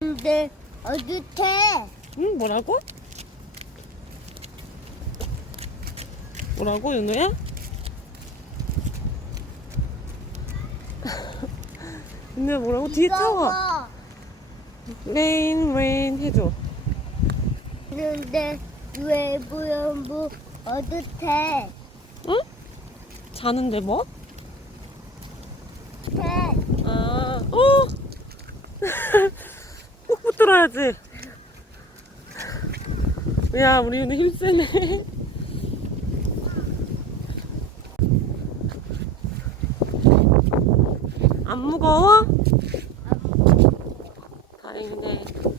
근데 어떻게? 응, 뭐라고? 뭐라고, 윤호야? 윤호야, 뭐라고? 뒤에 차와. 레인, 레인 해줘. 근데 외부연부 어떻게? 응? 자는데 뭐? 네. 아, 어! 꼭 붙들어야지. 야, 우리 오늘 힘쓰네. 안 무거워? 다행이네.